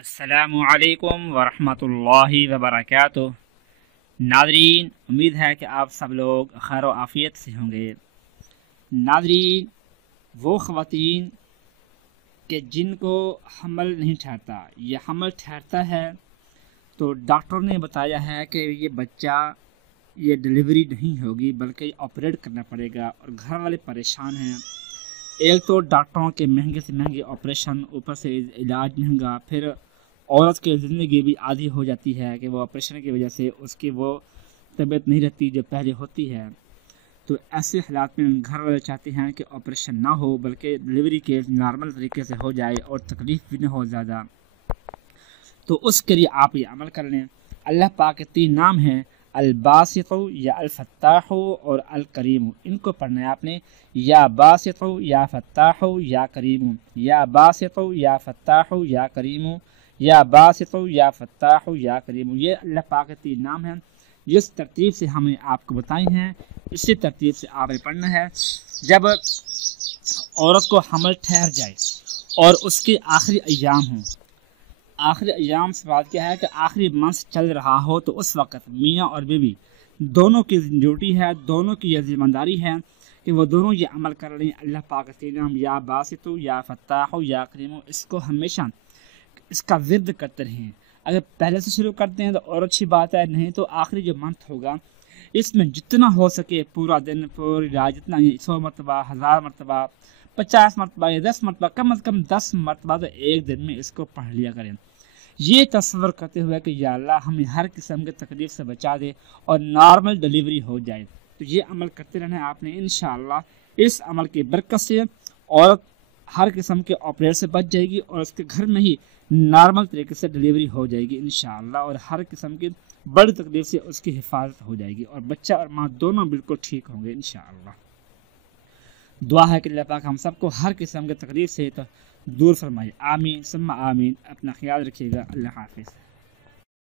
अस्सलामु अलैकुम वरहमतुल्लाहि वबरकातुह। नाज़रीन, उम्मीद है कि आप सब लोग खैर व आफ़ियत से होंगे। नाज़रीन, वो ख़वातीन कि जिनको हमल नहीं ठहरता या हमल ठहरता है तो डॉक्टर ने बताया है कि ये बच्चा ये डिलीवरी नहीं होगी बल्कि ऑपरेट करना पड़ेगा और घर वाले परेशान हैं। एक तो डॉक्टरों के महंगे से महंगे ऑपरेशन, ऊपर से इलाज महंगा, फिर औरत की ज़िंदगी भी आधी हो जाती है कि वो ऑपरेशन की वजह से उसकी वो तबीयत नहीं रहती जो पहले होती है। तो ऐसे हालात में घर वाले चाहते हैं कि ऑपरेशन ना हो बल्कि डिलीवरी के नॉर्मल तरीके से हो जाए और तकलीफ़ भी ना हो ज़्यादा। तो उसके लिए आप ये अमल कर लें। अल्लाह पाक के 3 नाम हैं, अल-बासितु या अल-फत्ताहु और अल-करीमु। इनको पढ़ना है आपने, या बासितु या फत्ताहु या करीमु, या बासितु या फत्ताहु या करीमु, या बासितु या फत्ताहु या करीमु। ये अल्लाह पाक के 3 नाम हैं। जिस तरतीब से हमने आपको बताई हैं इसी तरतीब से आपने पढ़ना है। जब औरत को हमल ठहर जाए और उसके आखिरी अय्याम हों, आखिरी अय्याम से बात क्या है कि आखिरी मंथ चल रहा हो, तो उस वक़्त मियाँ और बीवी दोनों की ड्यूटी है, दोनों की यह ज़िम्मेदारी है कि वो दोनों ये अमल कर रहे हैं। अल्लाह पाक के 3 नाम, या बासितु या फत्ताहु या करीमु, इसको हमेशा इसका विर्द करते रहें। अगर पहले से शुरू करते हैं तो और अच्छी बात है, नहीं तो आखिरी जो मंथ होगा इसमें जितना हो सके पूरा दिन, पूरी रात, जितना 100 मरतबा, 1000 मरतबा, 50 मरतबा या 10 मरतबा, कम से कम 10 मरतबा तो एक दिन में इसको पढ़ लिया करें। ये तस्वर करते हुए कि या अल्लाह हमें हर किस्म के तकलीफ से बचा दे और नॉर्मल डिलीवरी हो जाए। तो ये अमल करते रहना है आपने। इंशाअल्लाह इस अमल की बरकत से औरत हर किस्म के ऑपरेट से बच जाएगी और उसके घर में ही नॉर्मल तरीके से डिलीवरी हो जाएगी इंशाअल्लाह, और हर किस्म की बड़ी तकलीफ से उसकी हिफाजत हो जाएगी और बच्चा और माँ दोनों बिल्कुल ठीक होंगे इंशाअल्लाह। दुआ है कि अल्लाह पाक हम सबको हर किस्म के तकलीफ से दूर फरमाए। आमीन सुम्मा आमीन। अपना ख्याल रखिएगा। अल्लाह हाफिज़।